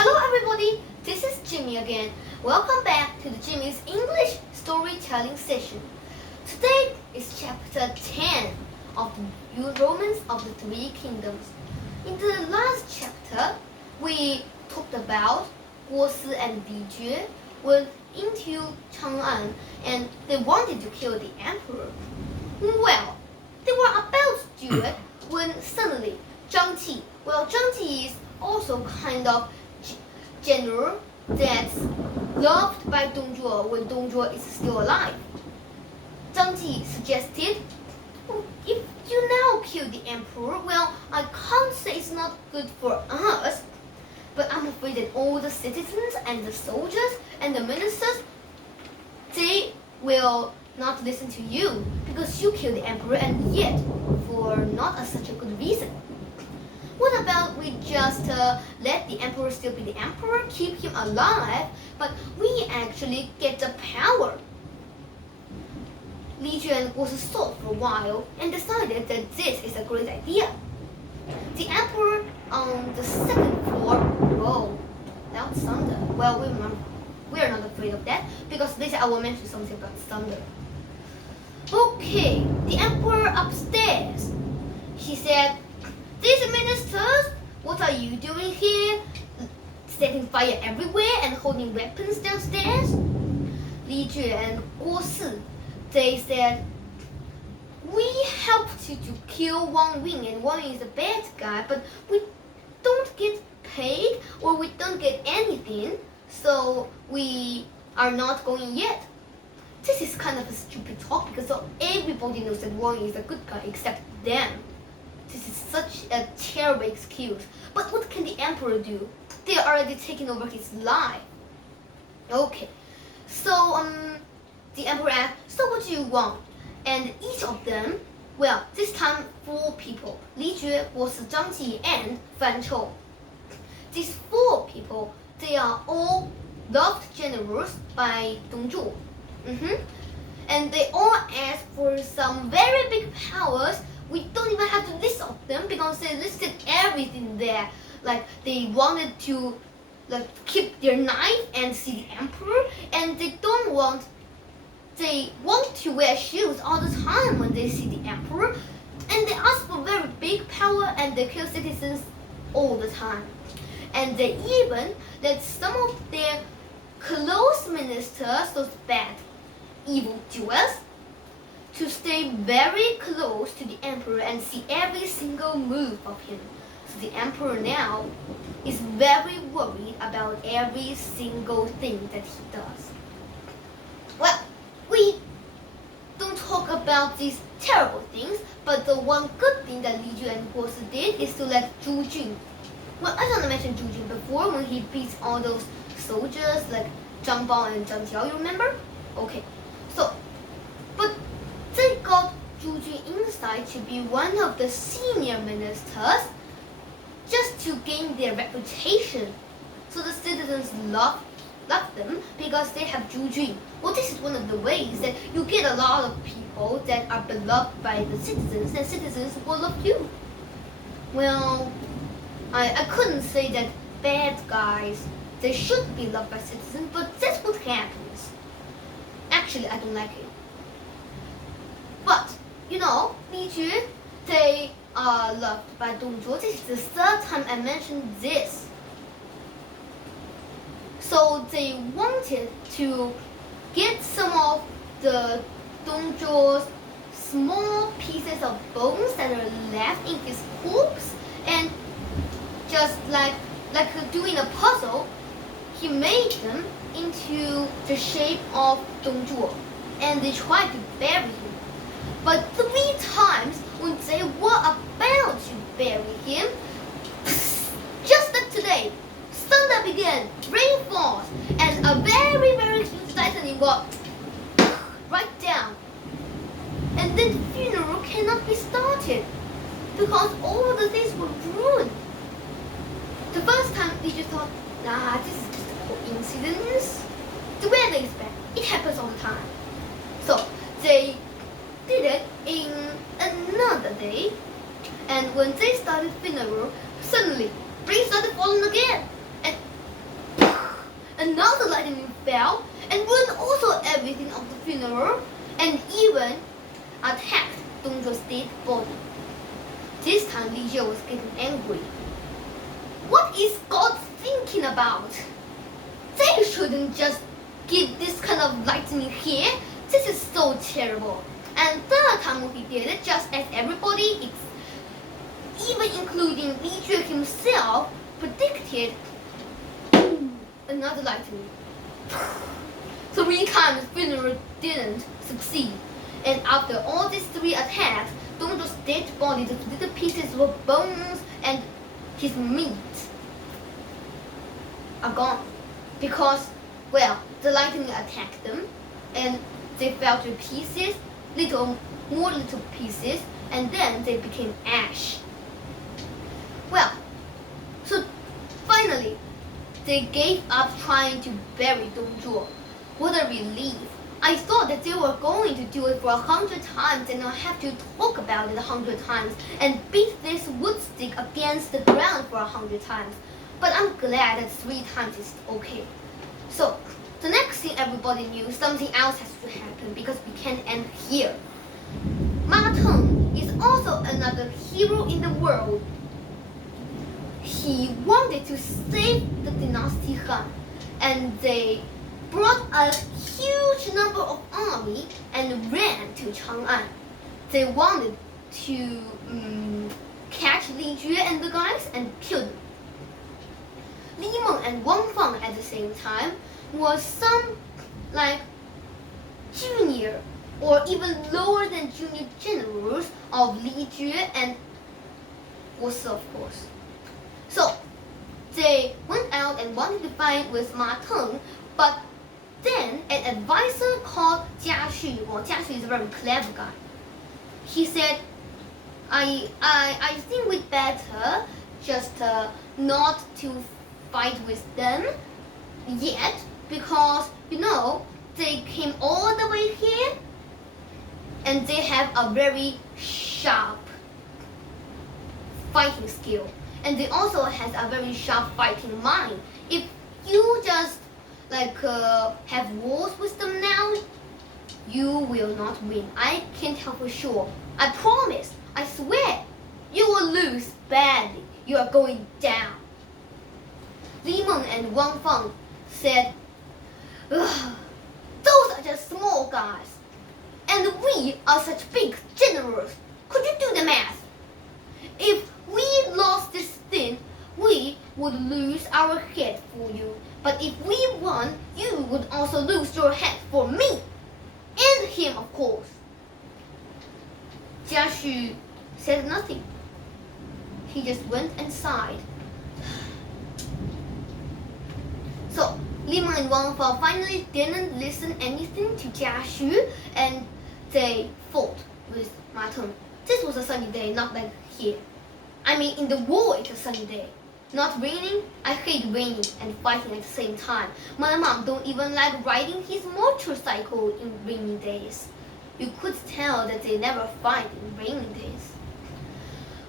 Hello everybody, this is Jimmy again. Welcome back to the Jimmy's English storytelling session. Today is chapter 10 of the Romans of the Three Kingdoms. In the last chapter, we talked about Guo Si and Li Jue went into Chang'an and they wanted to kill the emperor. Well, they were about to do it when suddenly Zhang Ji is also kind of general that's loved by Dong Zhuo when Dong Zhuo is still alive. Zhang Ji suggested, if you now kill the emperor, well, I can't say it's not good for us, but I'm afraid that all the citizens and the soldiers and the ministers, they will not listen to you because you killed the emperor and yet for not such a good reason. What about we just let the emperor still be the emperor, keep him alive, but we actually get the power? Li Jue and Guo Si thought for a while and decided that this is a great idea. The emperor on the second floor, whoa, that was thunder. Well, we're not afraid of that because later I will mention something about thunder. Okay, the emperor upstairs. He said, "These ministers, what are you doing here? Setting fire everywhere and holding weapons downstairs?" Li Jue and Guo Si, they said, "We helped you to kill Wang Wing, and Wang Wing is a bad guy, but we don't get paid or we don't get anything, so we are not going yet." This is kind of a stupid talk because everybody knows that Wang Wing is a good guy except them. This is such a terrible excuse. But what can the emperor do? They are already taking over his life. Okay, so the emperor asked, "So what do you want?" And each of them, well, this time 4 people, Li Jue, Guo Si, Zhang Ji, and Fan Chou. These 4 people, they are all loved generals by Dong Zhuo. And they all asked for some very big powers. We don't even have to list of them because they listed everything there. Like they wanted to keep their knife and see the emperor, and they want to wear shoes all the time when they see the emperor, and they ask for very big power and they kill citizens all the time. And they even let some of their close ministers, those bad, evil Jews, to stay very close to the emperor and see every single move of him. So the emperor now is very worried about every single thing that he does. Well, we don't talk about these terrible things, but the one good thing that Li Jue and Guo Si did is to let Zhu Jun. Well, I don't mention Zhu Jun before when he beats all those soldiers like Zhang Bao and Zhang Jiao, you remember? Okay, so, but they got Zhu Jun inside to be one of the senior ministers just to gain their reputation. So the citizens love them because they have Zhu Jun. Well, this is one of the ways that you get a lot of people that are beloved by the citizens and citizens will love you. Well, I couldn't say that bad guys, they should be loved by citizens, but that's what happens. Actually, I don't like it. But, you know, Li Jue, they are loved by Dong Zhuo. This is the 3rd time I mentioned this. So they wanted to get some of the Dong Zhuo's small pieces of bones that are left in his corpse, and just like doing a puzzle, he made them into the shape of Dong Zhuo, and they tried to bury him. But 3 times when they were about to bury him, just like today, thunder began, rain falls, and a very, very huge lightning got right down. And then the funeral cannot be started because all the things were ruined. The first time they just thought, nah, this is just a coincidence. The weather is bad. It happens all the time. So they did it in another day, and when they started funeral, suddenly rain started falling again, and teacher was getting angry. What is God thinking about? They shouldn't just give this kind of lightning here. This is so terrible. And third time he did it, just as everybody, even including Li Jue himself, predicted, another lightning. 3 times Funeral didn't succeed. And after all these 3 attacks, Dongzhuo's dead body, the little pieces of bones and his meat are gone. Because, well, the lightning attacked them and they fell to pieces, more little pieces, and then they became ash. Well, so finally, they gave up trying to bury Dongzhuo. What a relief. I thought that they were going to do it for 100 times and not have to talk about it 100 times and beat this wood stick against the ground for 100 times. But I'm glad that 3 times is okay. So, the next thing everybody knew, something else has to happen because we can't end here. Ma Teng is also another hero in the world. He wanted to save the dynasty Han, and they brought a huge number of army and ran to Chang'an. They wanted to catch Li Jue and the guys and kill them. Li Meng and Wang Fang at the same time was some like junior or even lower than junior generals of Li Jue and Guo, of course. So they went out and wanted to fight with Ma Teng, but then an advisor called Jia Xu, well, Jia Xu is a very clever guy. He said, I think we'd better just not to fight with them yet, because, you know, they came all the way here and they have a very sharp fighting skill. And they also has a very sharp fighting mind. If you just have wars with them now, you will not win. I can tell for sure. I promise. I swear. You will lose badly. You are going down. Li Meng and Wang Fang said, those are just small guys. And we are such big generals. Could you do the math? If we lost this thing, we would lose our head for you. But if we won, you would also lose your head for me. And him, of course. Jia Xu said nothing. He just went and sighed. So, Li Meng and Wang Fang finally didn't listen anything to Jia Xu, and they fought with Ma Teng. This was a sunny day, not like here. I mean, in the war, it's a sunny day. Not raining. I hate raining and fighting at the same time. My mom don't even like riding his motorcycle in rainy days. You could tell that they never fight in rainy days.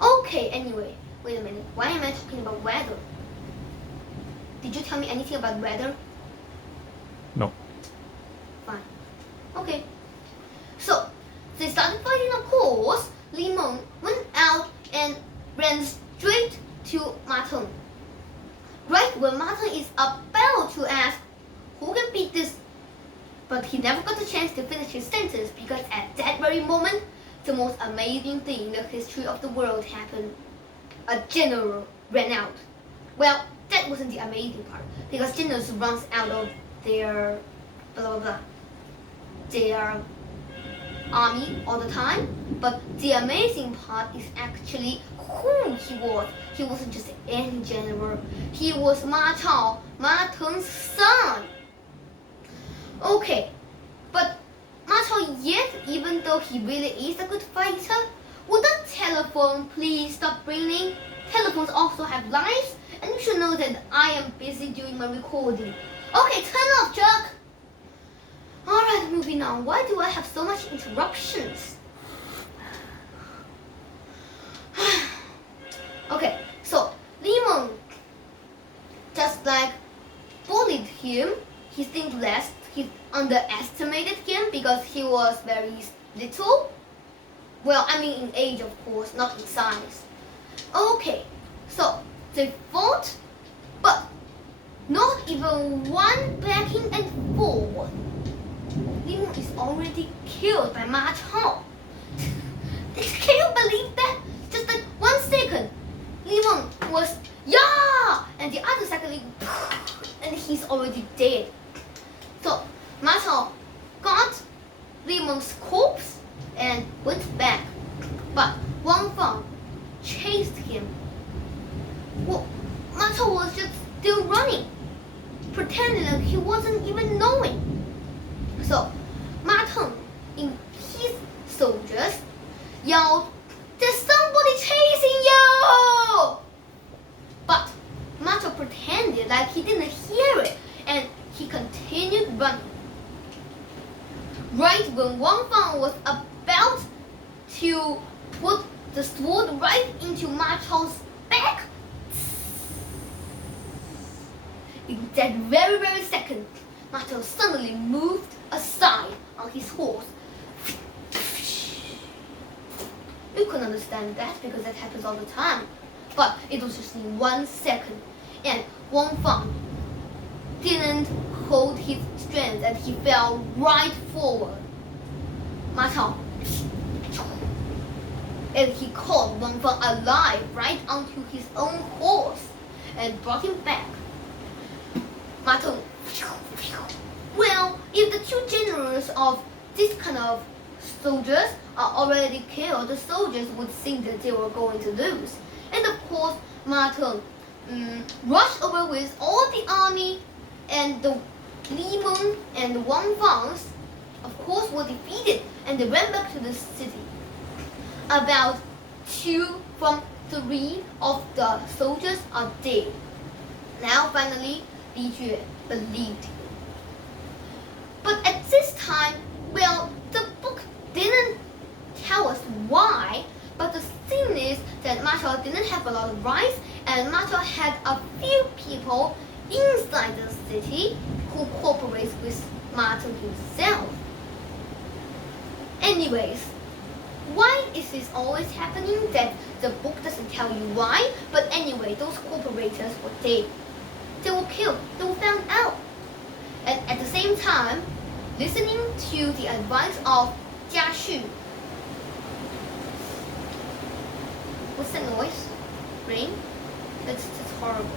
Okay, anyway, wait a minute. Why am I talking about weather? Did you tell me anything about weather? No. Fine. Okay. So, they started fighting, of course. Li Meng went out and ran straight to Ma Teng. Right when Ma Teng is about to ask, who can beat this? But he never got the chance to finish his sentence because at that very moment, the most amazing thing in the history of the world happened. A general ran out. Well, that wasn't the amazing part, because generals run out of their blah blah blah, their army all the time. But the amazing part is actually who he was. He wasn't just any general. He was Ma Chao, Ma Teng's son. Okay, but Ma Chao, yet, even though he really is a good fighter, would the telephone please stop ringing? Telephones also have lives, and you should know that I am busy doing my recording. Okay, turn off, Chuck. Alright, moving on. Why do I have so much interruptions? Okay, so Li Meng just bullied him. He think less. He underestimated him because he was very little. Well, I mean in age, of course, not in size. Okay, so they fought, but not even one backing and forward. Li Meng is already killed by Ma Chao. Can you believe that? Just like 1 second, Li Meng was yeah, and the other second, and he's already dead. So Ma Chao got Li Meng's corpse and went back, but Wang Fang chased him. Well, Ma Chao was just still running, pretending like he wasn't even knowing. So Ma Teng in his soldiers yelled, "There's somebody chasing you!" But Ma Chao pretended like he didn't hear it, and he continued running. Right when Wang Fang was about to put the sword right into Ma Chao's back, in that very second, Ma Chao suddenly moved aside on his horse. You can understand that because that happens all the time. But it was just in 1 second. And Wang Fang didn't hold his strength and he fell right forward. Ma Chao, and he caught Wang Fang alive right onto his own horse and brought him back. Ma Teng, well, if the 2 generals of this kind of soldiers are already killed, the soldiers would think that they were going to lose. And of course, Ma Teng rushed over with all the army, and the Li Meng and Wang Fangs, of course, were defeated, and they ran back to the city. About 2 from 3 of the soldiers are dead. Now, finally, Li Jue believed him. But at this time, well, the book didn't tell us why, but the thing is that Ma Chao didn't have a lot of rice, and Ma Chao had a few people inside the city who cooperates with Ma Teng himself. Anyways, why is this always happening that the book doesn't tell you why? But anyway, those cooperators were dead. They were killed, they were found out. And at the same time, listening to the advice of Jia Xu. What's that noise? Rain? That's horrible.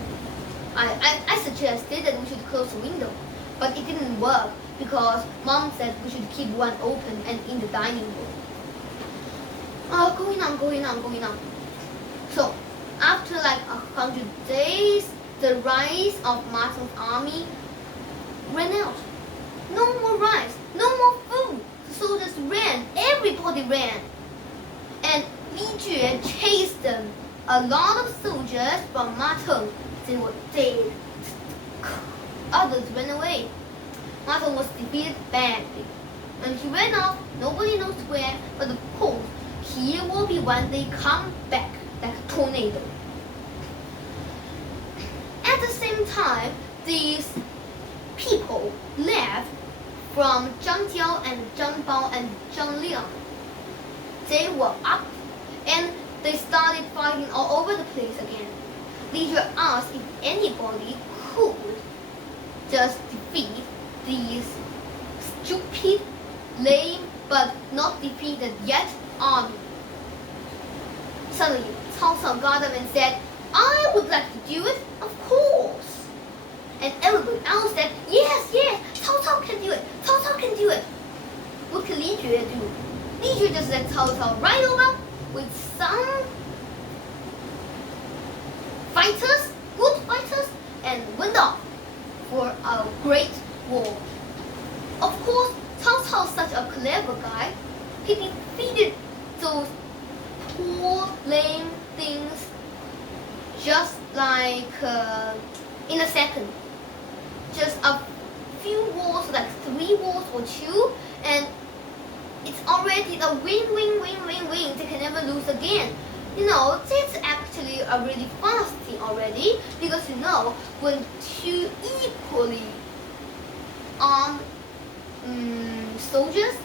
I suggested that we should close the window, but it didn't work because Mom said we should keep one open and in the dining room. Going on. So, after like 100 days, the rice of Ma Teng's army ran out. No more rice, no more food. The soldiers ran, everybody ran. And Li Jue chased them. A lot of soldiers from Ma Teng, they were dead. Others ran away. Ma Teng was defeated badly. And he ran off, nobody knows where, but of course, he will be one day come back like a tornado. At the same time, these people left from Zhang Jiao and Zhang Bao and Zhang Liang. They were up and they started fighting all over the place again. Li Jue asked if anybody could just defeat these stupid, lame, but not defeated yet army. Suddenly, Cao Cao got up and said, "I would like to do it, of course." And everybody else said, yes, Cao Cao can do it, Cao Cao can do it. What can Li Jue do? Li Jue just let Cao Cao ride over with some fighters, good fighters, and went off for a great war. Of course, Cao Cao is such a clever guy. He defeated those poor, lame things just like in a second. Just a few wars, like 3 wars or 2, and it's already a win. They can never lose again. You know, that's actually a really fast thing already, because you know, when 2 equally armed soldiers,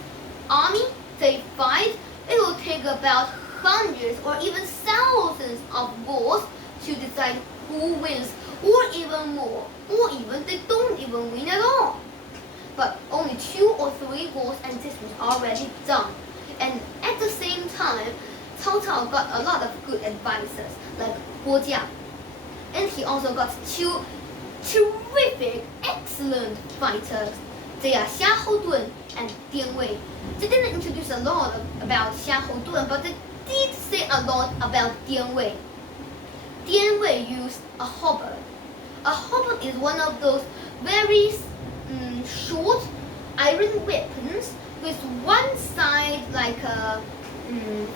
army, they fight, it will take about hundreds or even thousands of balls to decide who wins, or even more, or even they don't even win at all. But only 2 or 3 balls and this was already done. And at the same time, Cao Cao got a lot of good advisors like Guo Jia. And he also got 2 terrific, excellent fighters. They are Xia Houdun and Dian Wei. They didn't introduce a lot about Xia Houdun, but they did say a lot about Dian Wei. Dian Wei used a halberd. A halberd is one of those very short iron weapons with one side like a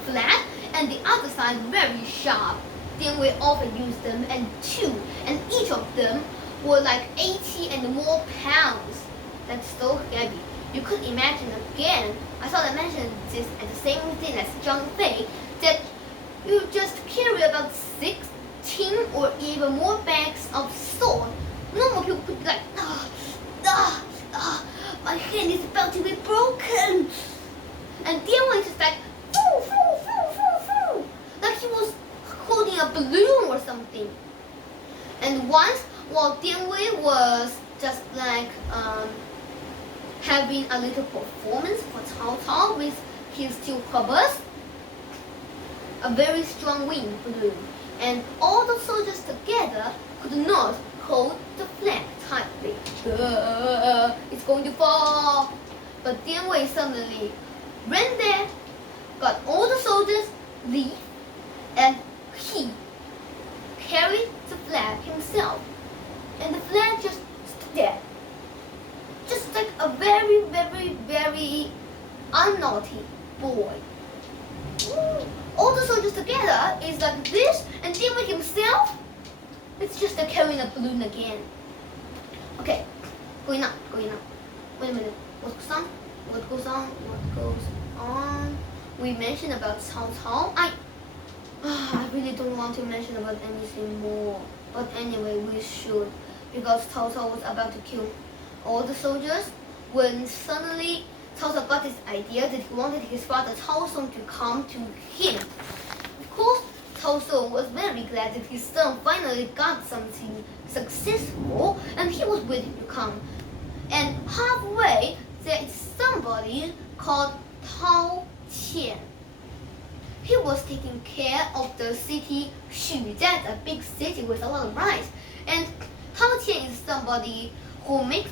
flat and the other side very sharp. Dian Wei often used them and each of them were like 80 and more pounds. That's so heavy. You could imagine again, I thought I mentioned this at the same thing as Zhang Fei, that you just carry about 16 or even more bags of sword. Normal people could be like, my hand is about to be broken. And Dian Wei just like, foo, foo, foo, foo, foo. Like he was holding a balloon or something. And once, while Dian Wei was just like having a little performance for Cao Cao with his 2 halberds, a very strong wind blew, and all the soldiers together could not hold the flag tightly. It's going to fall. But Dian Wei suddenly ran there, got all the soldiers, leave, and he carried the flag himself. And the flag just stood there. Just like a very, very, very unnaughty boy. All the soldiers together is like this, and Dian Wei himself, it's just like carrying a balloon again. Okay, going up. Wait a minute. What goes on? We mentioned about Cao Cao. I really don't want to mention about anything more. But anyway, we should, because Cao Cao was about to kill all the soldiers when suddenly Cao Cao got this idea that he wanted his father Cao Song to come to him. Of course, Cao Song was very glad that his son finally got something successful and he was waiting to come. And halfway, there is somebody called Tao Qian. He was taking care of the city Xu. That's a big city with a lot of rice. And Tao Qian is somebody who makes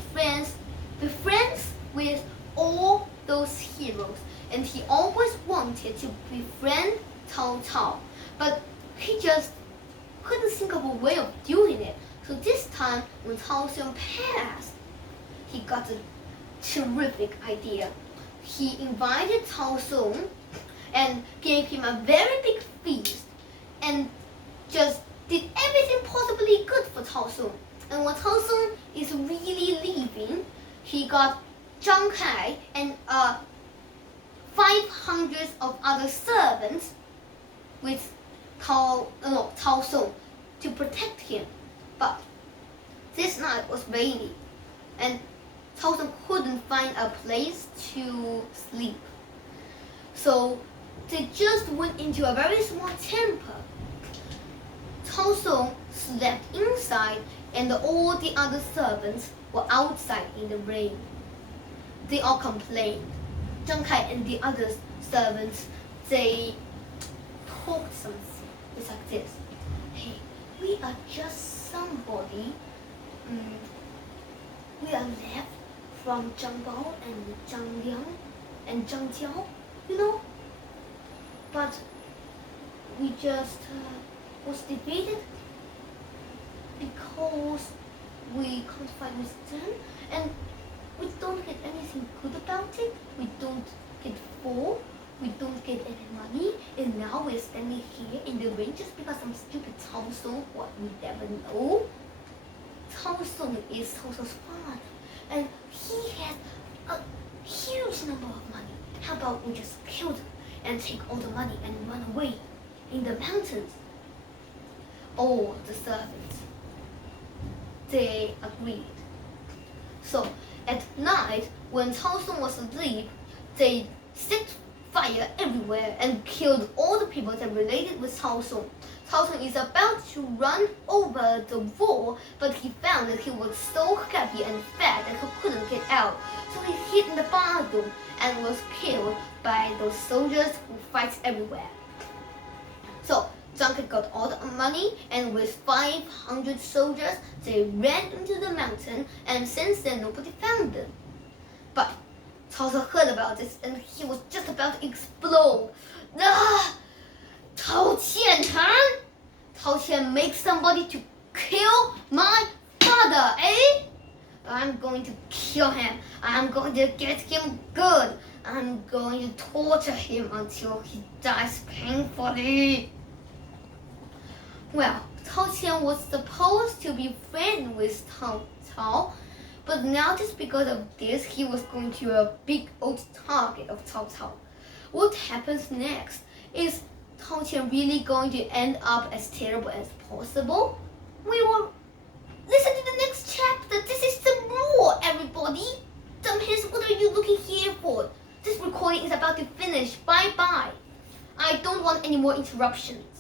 be friends with all those heroes. And he always wanted to befriend Cao Cao. But he just couldn't think of a way of doing it. So this time, when Cao Song passed, he got a terrific idea. He invited Cao Song and gave him a very big feast and just did everything possibly good for Cao Song. And when Cao Song is really leaving, he got Zhang Kai and 500 of other servants with Cao Song to protect him. But this night was rainy and Cao Song couldn't find a place to sleep. So they just went into a very small temple. Cao Song slept inside and all the other servants were outside in the rain. They all complained. Zhang Kai and the other servants, they talked something. It's like this. Hey, we are just somebody. We are left from Zhang Bao and Zhang Liang and Zhang Jiao, you know. But we just was defeated because we can't fight with them and we don't get anything good about it. We don't get full. We don't get any money. And now we're standing here in the rain just because some stupid Cao Song, what we never know. Cao Song is Cao Song's father. And he has a huge number of money. How about we just kill them and take all the money and run away in the mountains? All the servants, they agreed. So at night, when Cao Song was asleep, they set fire everywhere and killed all the people that related with Cao Song. Cao Song is about to run over the wall, but he found that he was so heavy and fat that he couldn't get out. So he hid in the bathroom and was killed by those soldiers who fight everywhere. So Zhang got all the money, and with 500 soldiers, they ran into the mountain, and since then nobody found them. But Cao Cao heard about this, and he was just about to explode. Cao Qiantan? Cao Qian makes somebody to kill my father, eh? I'm going to kill him. I'm going to get him good. I'm going to torture him until he dies painfully. Well, Cao Qian was supposed to be friends with Cao Cao, but now just because of this, he was going to be a big old target of Cao Cao. What happens next? Is Cao Qian really going to end up as terrible as possible? We will listen to the next chapter. This is the rule, everybody. Dumbheads, what are you looking here for? This recording is about to finish. Bye-bye. I don't want any more interruptions.